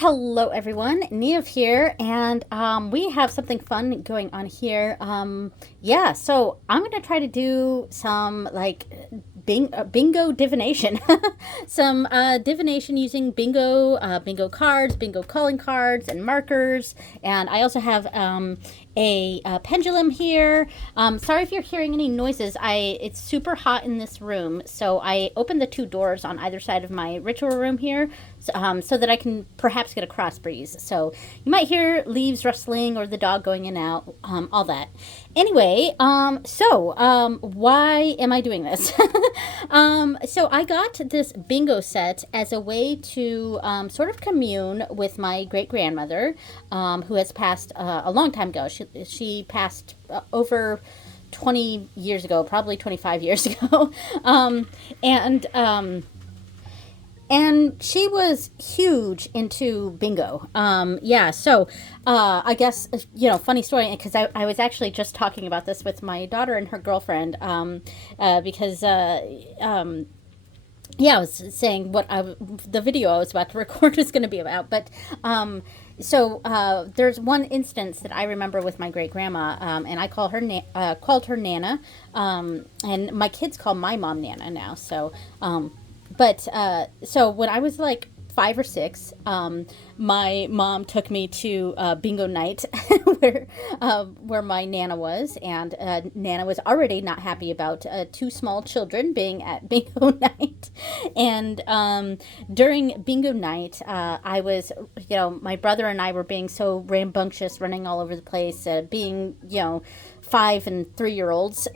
Hello everyone, Nev here, and we have something fun going on here. Yeah, so I'm gonna try to do some like bingo divination, some divination using bingo cards, bingo calling cards, and markers. And I also have a pendulum here. Sorry if you're hearing any noises. It's super hot in this room, so I opened the two doors on either side of my ritual room here, so that I can perhaps get a cross breeze. So you might hear leaves rustling or the dog going in and out, all that. Anyway, why am I doing this? So I got this bingo set as a way to sort of commune with my great grandmother, who has passed a long time ago. She passed over 20 years ago, probably 25 years ago. And she was huge into bingo. Yeah, so I guess, funny story, because I was actually just talking about this with my daughter and her girlfriend, because yeah, I was saying the video I was about to record was going to be about. But there's one instance that I remember with my great grandma, and I called her Nana, and my kids call my mom Nana now. So so when I was like 5 or 6, my mom took me to bingo night where my Nana was, and Nana was already not happy about two small children being at bingo night. And during bingo night, I was, my brother and I were being so rambunctious, running all over the place, being, 5 and 3-year-olds,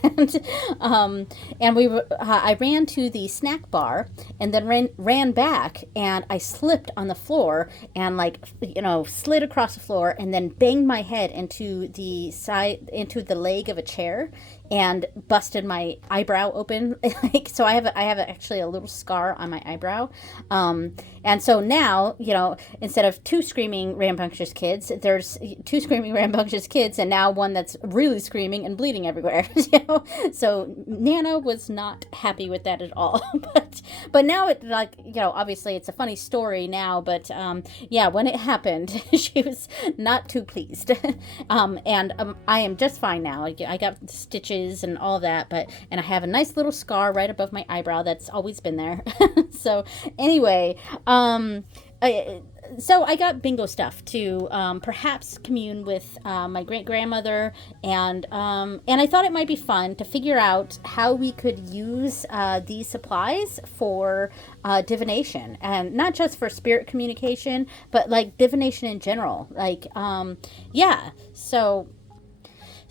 and I ran to the snack bar and then ran back, and I slipped on the floor and slid across the floor and then banged my head into the leg of a chair and busted my eyebrow open. So I have actually a little scar on my eyebrow. And so now, instead of two screaming rambunctious kids, there's two screaming rambunctious kids, and now one that's really screaming and bleeding everywhere. So Nana was not happy with that at all. but now it, obviously it's a funny story now, but yeah, when it happened, she was not too pleased. And I am just fine now. I got stitches and all of that, and I have a nice little scar right above my eyebrow that's always been there. So anyway, so I got bingo stuff to perhaps commune with my great grandmother, and I thought it might be fun to figure out how we could use these supplies for divination, and not just for spirit communication, but like divination in general. Yeah,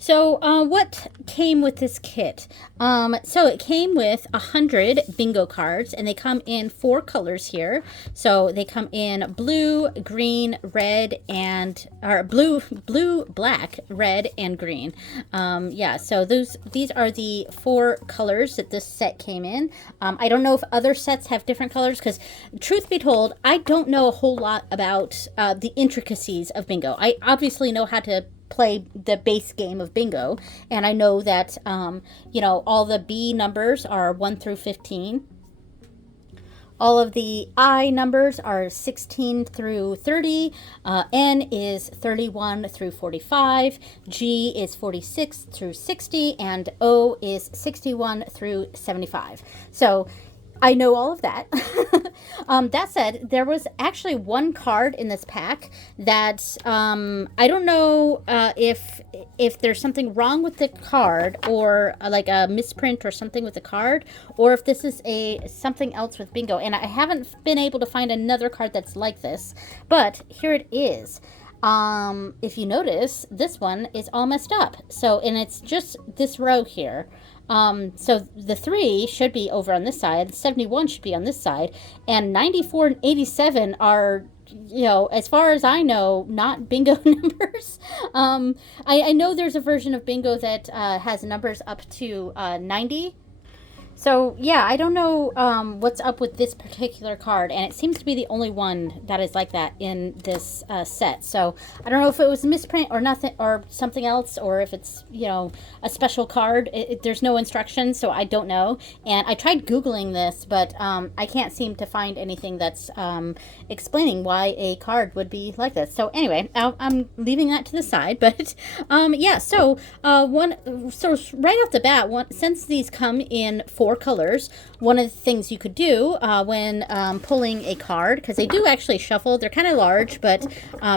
So what came with this kit? So it came with 100 bingo cards, and they come in 4 colors here. So they come in blue, green, red, or blue, black, red, and green. Yeah, so these are the 4 colors that this set came in. I don't know if other sets have different colors, because truth be told, I don't know a whole lot about the intricacies of bingo. I obviously know how to play the base game of bingo, and I know that all the B numbers are 1 through 15. All of the I numbers are 16 through 30. N is 31 through 45. G is 46 through 60, and O is 61 through 75. So I know all of that. That said, there was actually one card in this pack that I don't know if there's something wrong with the card, or like a misprint or something with the card, or if this is something else with bingo. And I haven't been able to find another card that's like this, but here it is. If you notice, this one is all messed up. And it's just this row here. So the 3 should be over on this side, 71 should be on this side, and 94 and 87 are, as far as I know, not bingo numbers. I know there's a version of bingo that has numbers up to 90. So yeah, I don't know what's up with this particular card, and it seems to be the only one that is like that in this set. So I don't know if it was a misprint or nothing, or something else, or if it's, you know, a special card. There's no instructions, so I don't know. And I tried Googling this, but I can't seem to find anything that's explaining why a card would be like this. So anyway, I'm leaving that to the side. But yeah, so right off the bat, since these come in 4 colors, one of the things you could do when pulling a card, because they do actually shuffle, they're kind of large, but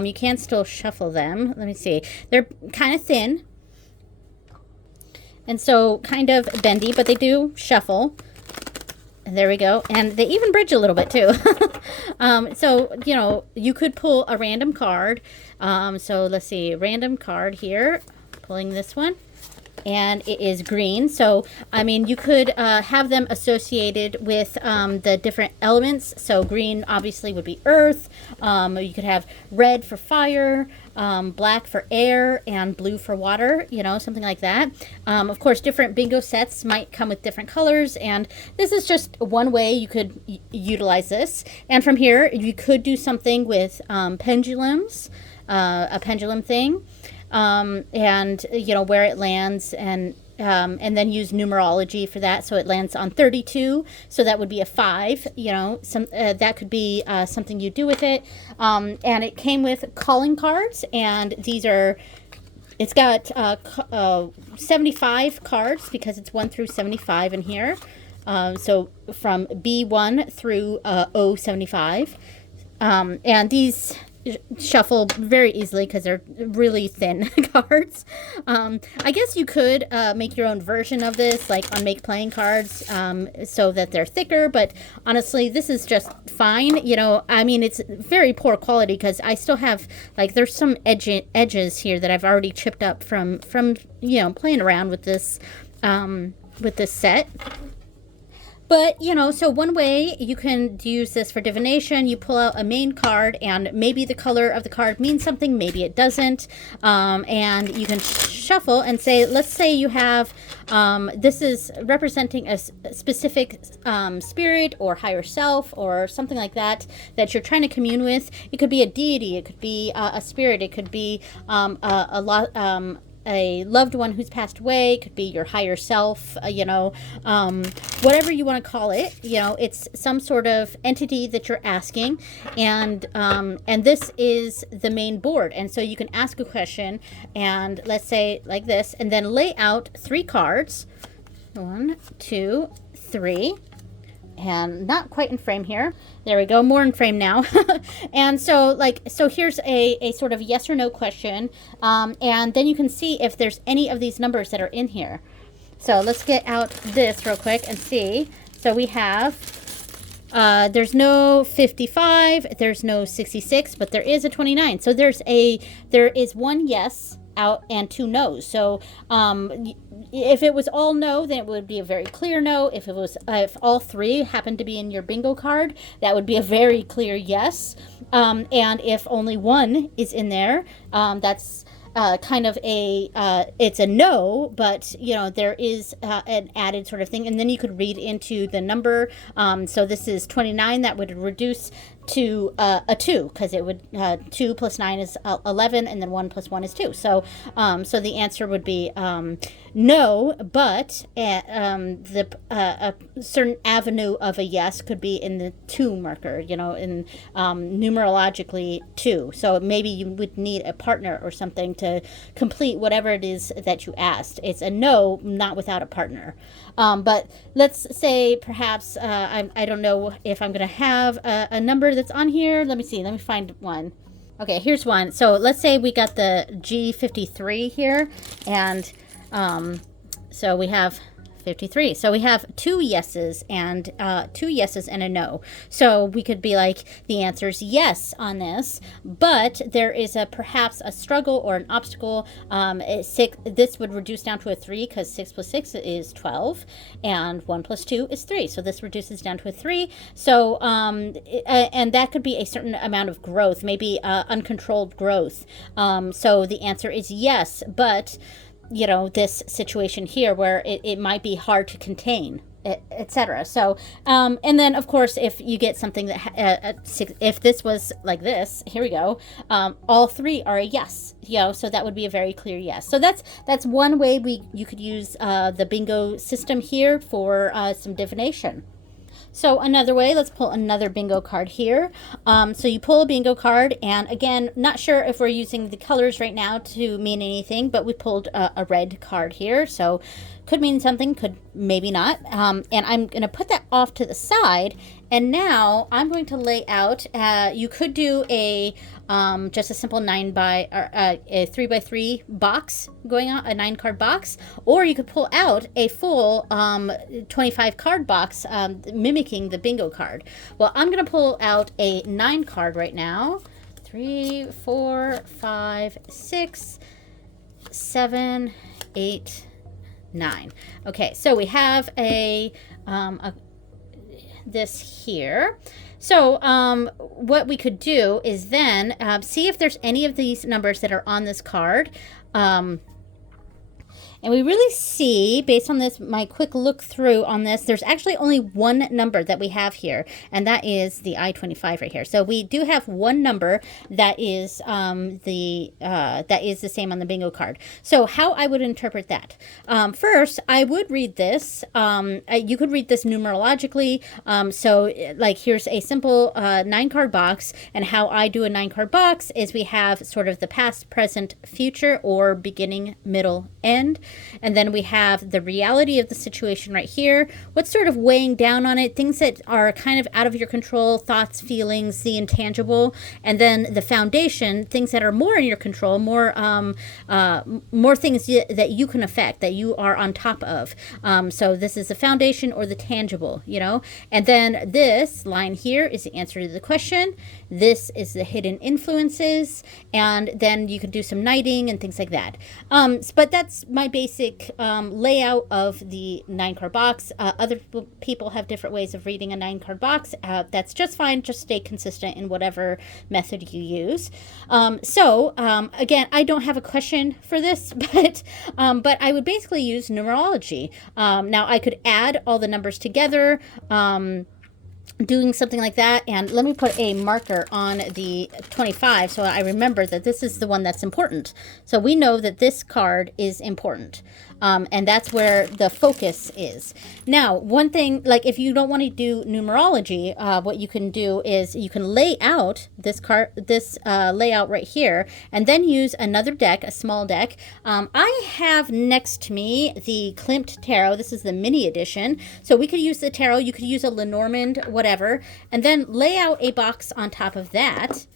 you can still shuffle them. Let me see. They're kind of thin, and so kind of bendy, but they do shuffle. And there we go. And they even bridge a little bit too. So, you know, you could pull a random card. So let's see, random card here, pulling this one. And it is green. So, I mean, you could have them associated with the different elements. So green obviously would be earth. You could have red for fire, black for air, and blue for water, you know, something like that. Of course, different bingo sets might come with different colors, and this is just one way you could utilize this. And from here, you could do something with pendulums, a pendulum thing. And you know where it lands, and then use numerology for that. So it lands on 32, so that would be a 5. You know, some that could be something you do with it. And it came with calling cards, and these are. It's got 75 cards because it's 1 through 75 in here. So from B1 through O75, and these shuffle very easily because they're really thin cards. I guess you could make your own version of this, like on Make Playing Cards, so that they're thicker, but honestly, this is just fine. You know, I mean, it's very poor quality because I still have, like, there's some edges here that I've already chipped up from you know, playing around with this set. But, you know, so one way you can use this for divination, you pull out a main card, and maybe the color of the card means something, maybe it doesn't. And you can shuffle and say, let's say you have, this is representing a specific spirit or higher self or something like that that you're trying to commune with. It could be a deity, it could be a spirit, it could be a loved one who's passed away, could be your higher self, you know, whatever you want to call it. You know, it's some sort of entity that you're asking, and this is the main board. And so you can ask a question, and let's say like this, and then lay out 3 cards. 1, 2, 3. And not quite in frame here. There we go, more in frame now. And so here's a sort of yes or no question, and then you can see if there's any of these numbers that are in here. So let's get out this real quick and see. So we have there's no 55, there's no 66, but there is a 29. So there is 1 yes out and 2 no's. So if it was all no, then it would be a very clear no. If all 3 happened to be in your bingo card, that would be a very clear yes. And if only 1 is in there, that's kind of it's a no, but you know, there is an added sort of thing, and then you could read into the number. So this is 29. That would reduce to a 2, because it would 2 plus 9 is 11, and then 1 plus 1 is 2. So so the answer would be no, but a certain avenue of a yes could be in the 2 marker, you know, in numerologically 2. So maybe you would need a partner or something to complete whatever it is that you asked. It's a no, not without a partner. But let's say perhaps I don't know if I'm going to have a number that's on here. Let me see. Let me find one. Okay, here's one. So let's say we got the G53 here, and so we have 53. So we have 2 yeses and 2 yeses and a no. So we could be like, the answer is yes on this, but there is perhaps a struggle or an obstacle. This would reduce down to a 3 because 6 plus 6 is 12, and 1 plus 2 is 3. So this reduces down to a 3. So and that could be a certain amount of growth, maybe uncontrolled growth. So the answer is yes, but you know, this situation here where it might be hard to contain. etc. So, and then of course, if you get something that, if this was like this, here we go, all three are a yes, you know, so that would be a very clear yes. So that's one way you could use the bingo system here for some divination. So another way, let's pull another bingo card here. So you pull a bingo card, and again, not sure if we're using the colors right now to mean anything, but we pulled a red card here. So could mean something, could maybe not. And I'm going to put that off to the side. And now I'm going to lay out, you could do a just a simple a 3x3 box going on, a 9-card box, or you could pull out a full 25 card box mimicking the bingo card. Well, I'm going to pull out a 9 card right now. 3, 4, 5, 6, 7, 8, 9. Okay, so we have this here. So what we could do is then see if there's any of these numbers that are on this card. And we really see, based on this, my quick look through on this, there's actually only one number that we have here, and that is the I-25 right here. So we do have one number that is that is the same on the bingo card. So how I would interpret that? First, I would read this. You could read this numerologically. So like here's a simple 9-card box, and how I do a 9-card box is we have sort of the past, present, future, or beginning, middle, end. And then we have the reality of the situation right here. What's sort of weighing down on it, things that are kind of out of your control, thoughts, feelings, the intangible. And then the foundation, things that are more in your control, more things that you can affect, that you are on top of. So this is the foundation or the tangible, you know. And then this line here is the answer to the question. This is the hidden influences. And then you can do some knighting and things like that. But that's my basic layout of the 9-card box. Other people have different ways of reading a 9-card box. That's just fine. Just stay consistent in whatever method you use. Again, I don't have a question for this, but I would basically use numerology. Now I could add all the numbers together, doing something like that. And let me put a marker on the 25 so I remember that this is the one that's important. So we know that this card is important. And that's where the focus is. Now, one thing, like if you don't want to do numerology, what you can do is you can lay out this card, layout right here, and then use another deck, a small deck. I have next to me the Klimt Tarot. This is the mini edition. So we could use the tarot. You could use a Lenormand, whatever, and then lay out a box on top of that.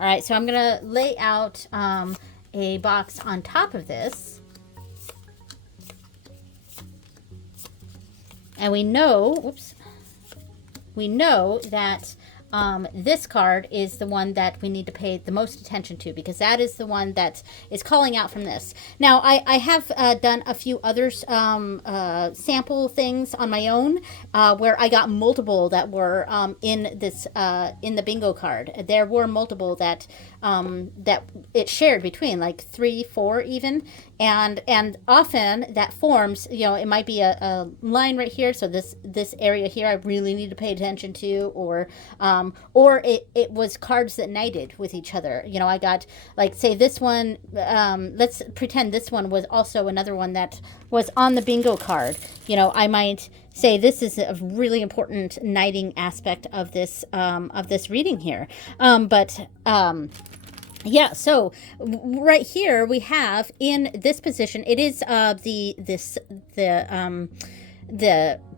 All right, so I'm going to lay out a box on top of this. And we know, we know that this card is the one that we need to pay the most attention to, because that is the one that is calling out from this. Now, I have done a few other sample things on my own where I got multiple that were in this in the bingo card. There were multiple that that it shared between, like 3, 4 even, and often that forms, you know, it might be a line right here. So this area here I really need to pay attention to, or it was cards that knighted with each other. You know, I got, like, say this one, let's pretend this one was also another one that was on the bingo card. You know, I might say this is a really important knighting aspect of this reading here. Yeah, so right here we have in this position, it is the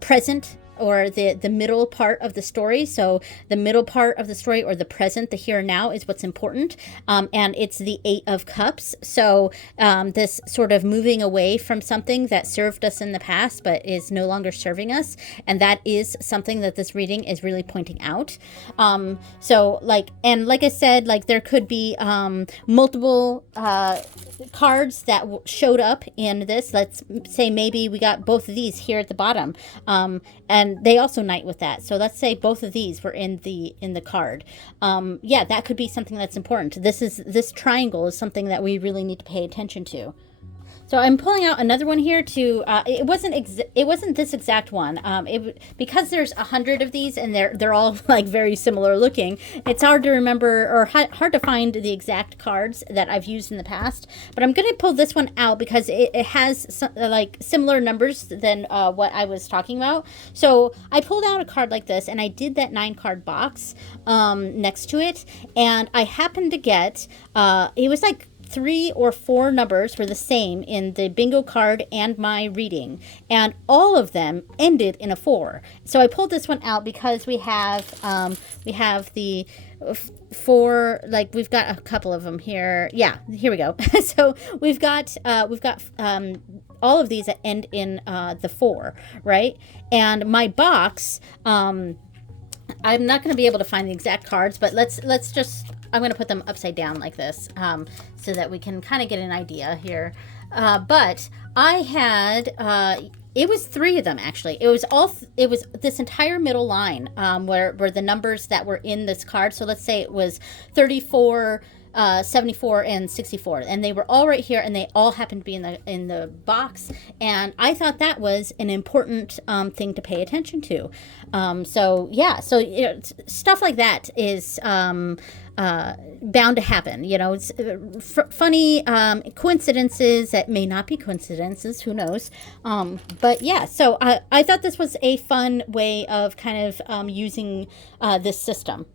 present, or the middle part of the story. So the middle part of the story, or the present, the here and now, is what's important. And it's the 8 of Cups. So this sort of moving away from something that served us in the past but is no longer serving us. And that is something that this reading is really pointing out. So like I said, like there could be multiple cards that showed up in this. Let's say maybe we got both of these here at the bottom. And they also knight with that. So let's say both of these were in the card. Yeah, that could be something that's important. This triangle is something that we really need to pay attention to. So I'm pulling out another one here to. It wasn't this exact one. Because there's 100 of these and they're all like very similar looking. It's hard to remember or hard to find the exact cards that I've used in the past. But I'm gonna pull this one out because it has some, like similar numbers than what I was talking about. So I pulled out a card like this and I did that 9-card box next to it, and I happened to get it was like 3 or 4 numbers were the same in the bingo card and my reading, and all of them ended in a 4. So I pulled this one out because we have the 4, like we've got a couple of them here. Yeah, here we go. So we've got all of these that end in the 4, right? And my box, I'm not going to be able to find the exact cards, but let's just, I'm going to put them upside down like this so that we can kind of get an idea here. But I had, it was 3 of them actually. It was this entire middle line where the numbers that were in this card. So let's say it was 34, 74 and 64, and they were all right here, and they all happened to be in the box, and I thought that was an important thing to pay attention to. So yeah, so you know, stuff like that is bound to happen. You know, it's funny coincidences that may not be coincidences. Who knows? But yeah, so I thought this was a fun way of kind of using this system.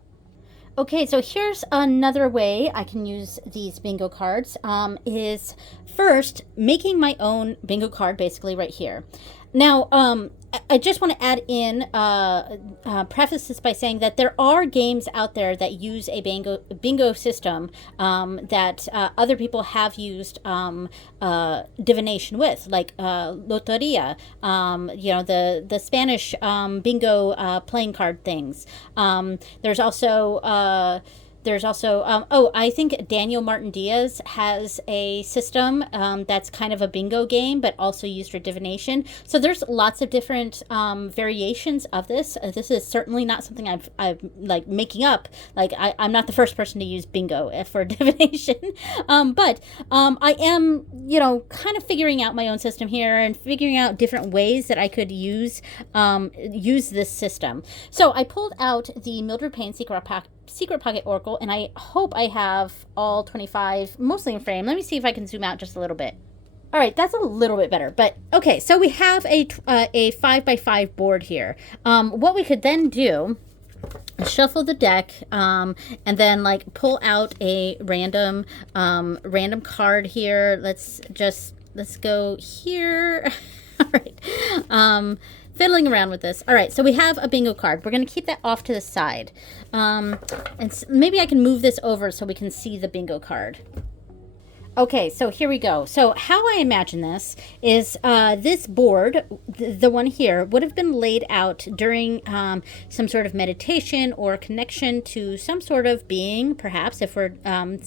Okay, so here's another way I can use these bingo cards, is first making my own bingo card basically right here. Now, I just want to add in, preface this by saying that there are games out there that use a bingo system that other people have used divination with, like Loteria, you know, the Spanish bingo playing card things. There's also I think Daniel Martin Diaz has a system that's kind of a bingo game, but also used for divination. So there's lots of different variations of this. This is certainly not something I'm like making up. Like I'm not the first person to use bingo for divination, but I am, you know, kind of figuring out my own system here and figuring out different ways that I could use this system. So I pulled out the Mildred Payne Secret Pocket Oracle, and I hope I have all 25 mostly in frame. Let me see if I can zoom out just a little bit. All right, that's a little bit better, but okay, so we have a 5x5 board here. What we could then do is shuffle the deck, and then like pull out a random card here. Let's go here. All right. Fiddling around with this. All right, so we have a bingo card. We're going to keep that off to the side. And maybe I can move this over so we can see the bingo card. Okay, so here we go. So how I imagine this is this board, the one here, would have been laid out during some sort of meditation or connection to some sort of being, perhaps, if we're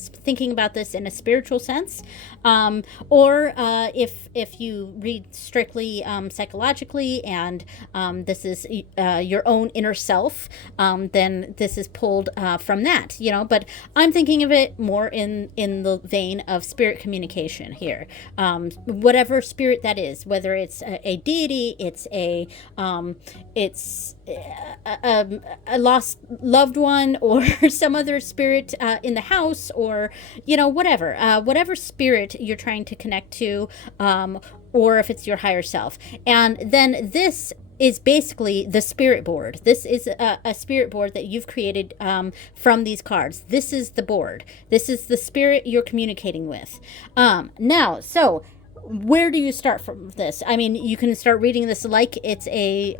thinking about this in a spiritual sense. Or if you read strictly psychologically and this is your inner inner self, then this is pulled from that, you know. But I'm thinking of it more in the vein of spirit communication here. Whatever spirit that is, whether it's a deity, it's a lost loved one, or some other spirit in the house, or you know, whatever spirit you're trying to connect to, or if it's your higher self. And then this is basically the spirit board. This is a spirit board that you've created from these cards. This is the board. This is the spirit you're communicating with. Now, so where do you start from this? I mean, you can start reading this like it's a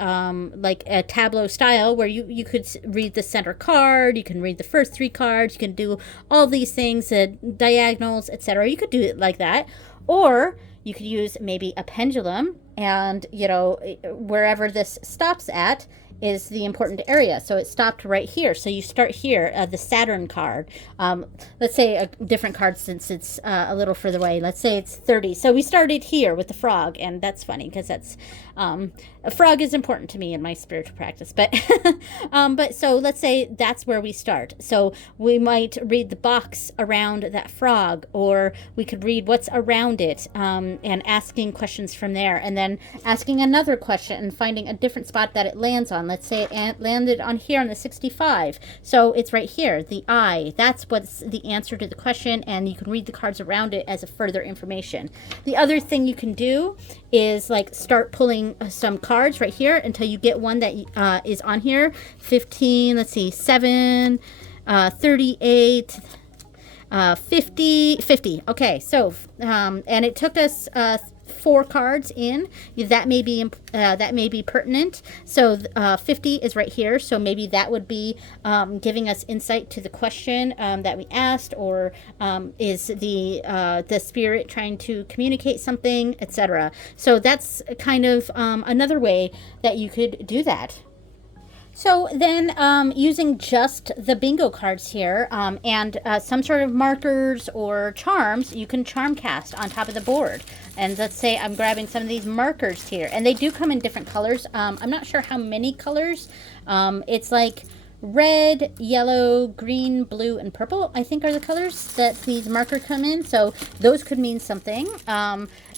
tableau style, where you could read the center card, you can read the first 3 cards, you can do all these things, diagonals, etc. You could do it like that, or you could use maybe a pendulum, and you know, wherever this stops at is the important area. So it stopped right here. So you start here, the Saturn card. Let's say a different card since it's a little further away. Let's say it's 30. So we started here with the frog, and that's funny because that's a frog is important to me in my spiritual practice. But but so let's say that's where we start. So we might read the box around that frog, or we could read what's around it, and asking questions from there, and then asking another question and finding a different spot that it lands on. Let's say it landed on here on the 65. So it's right here, the eye. That's what's the answer to the question, and you can read the cards around it as a further information. The other thing you can do is like start pulling some cards right here until you get one that is on here. 15, let's see, 7, 38, 50. Okay, so and it took us 4 cards in. That may be pertinent. So 50 is right here. So maybe that would be giving us insight to the question that we asked, or is the spirit trying to communicate something, etc. So that's kind of another way that you could do that. So then using just the bingo cards here and some sort of markers or charms, you can charm cast on top of the board. And let's say I'm grabbing some of these markers here, and they do come in different colors. I'm not sure how many colors. It's like red, yellow, green, blue, and purple, I think, are the colors that these markers come in. So those could mean something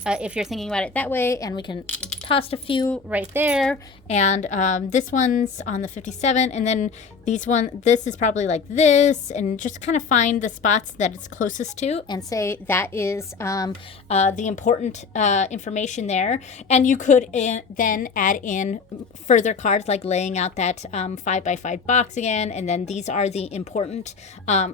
if you're thinking about it that way. And we can toss a few right there. And this one's on the 57. And then this is probably like this. And just kind of find the spots that it's closest to and say that is the important information there. And you could then add in further cards, like laying out that 5x5 box again, and then these are the important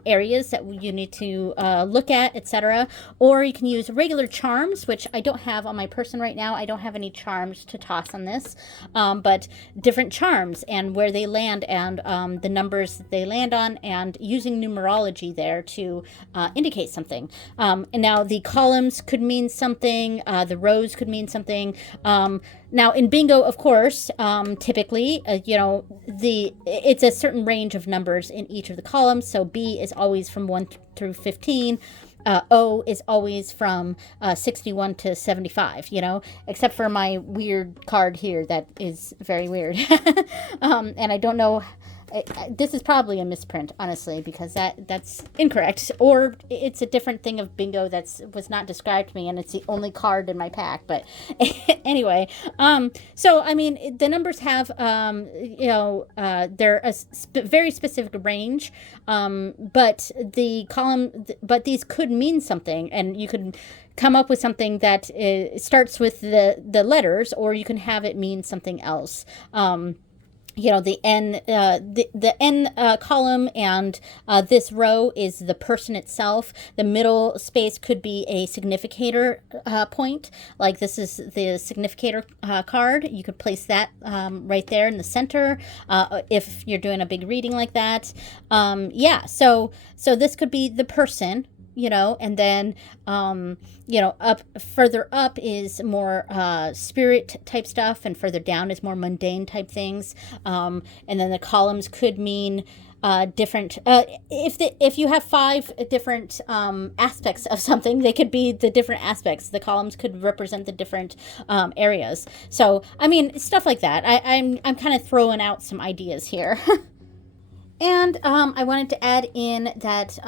areas that you need to look at, etc. Or you can use regular charms, which I don't have on my person right now. I don't have any charms to toss on this, but different charms and where they land, and the numbers that they land on, and using numerology there to indicate something. And now the columns could mean something, the rows could mean something. Now in bingo, of course, typically, it's a certain range of numbers in each of the columns. So B is always from 1 through 15. O is always from 61 to 75, except for my weird card here that is very weird. And I don't know. This is probably a misprint, honestly, because that's incorrect, or it's a different thing of bingo that was not described to me, and it's the only card in my pack. But anyway, so I mean, the numbers have they're a very specific range, but but these could mean something, and you could come up with something that starts with the letters, or you can have it mean something else. The N column and this row is the person itself. The middle space could be a significator point, like this is the significator card. You could place that right there in the center if you're doing a big reading like that. So this could be the person. And then, further up is more spirit type stuff, and further down is more mundane type things. And then the columns could mean different. If you have 5 different aspects of something, they could be the different aspects. The columns could represent the different areas. So, I mean, stuff like that. I'm kind of throwing out some ideas here. And I wanted to add in that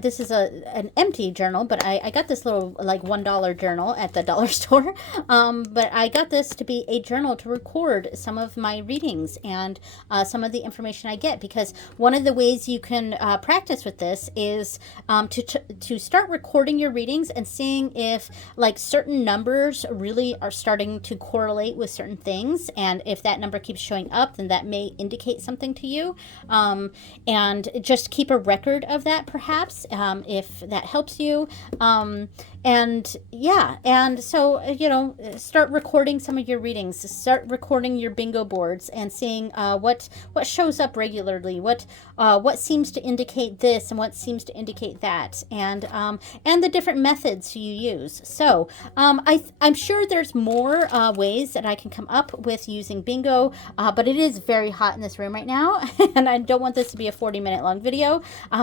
this is an empty journal, but I got this little like $1 journal at the dollar store. But I got this to be a journal to record some of my readings and some of the information I get, because one of the ways you can practice with this is to start recording your readings and seeing if like certain numbers really are starting to correlate with certain things, and if that number keeps showing up, then that may indicate something to you. And just keep a record of that, perhaps, if that helps you. And yeah, and so, start recording some of your readings, start recording your bingo boards and seeing what shows up regularly, what seems to indicate this and what seems to indicate that, and the different methods you use. So I'm sure there's more ways that I can come up with using bingo, but it is very hot in this room right now, and I don't want this to be a 40-minute long video.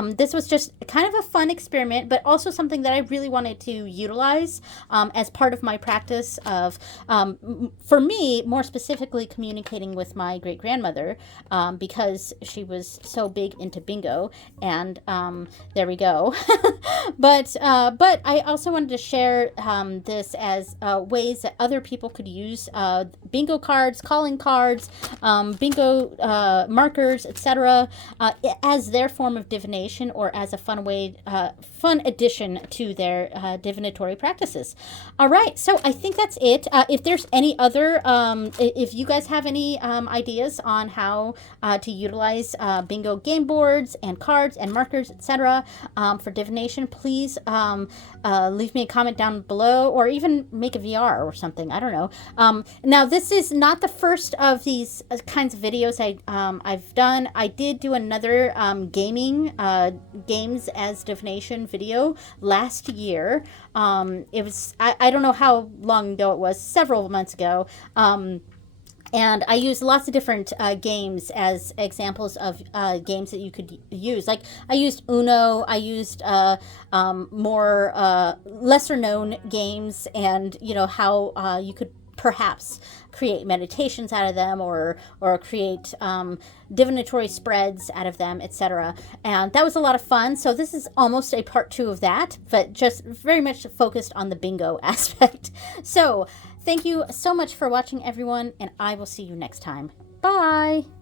This was just kind of a fun experiment, but also something that I really wanted to utilize as part of my practice of, for me, more specifically communicating with my great-grandmother, because she was so big into bingo, and there we go. But I also wanted to share this as ways that other people could use bingo cards, calling cards, bingo markers, etc., as their form of divination, or as a fun addition to their divinatory practices. All right, so I think that's it. If there's any other, if you guys have any ideas on how to utilize bingo game boards and cards and markers, etc., for divination, please leave me a comment down below, or even make a VR or something. I don't know. Now, this is not the first of these kinds of videos I've done. I did do another games as divination video last year. It was, I don't know how long ago it was, several months ago. And I used lots of different games as examples of games that you could use. Like, I used Uno, I used more lesser-known games, and, how you could perhaps create meditations out of them, or create divinatory spreads out of them, etc. And that was a lot of fun. So this is almost a part 2 of that, but just very much focused on the bingo aspect. So thank you so much for watching, everyone, and I will see you next time. Bye!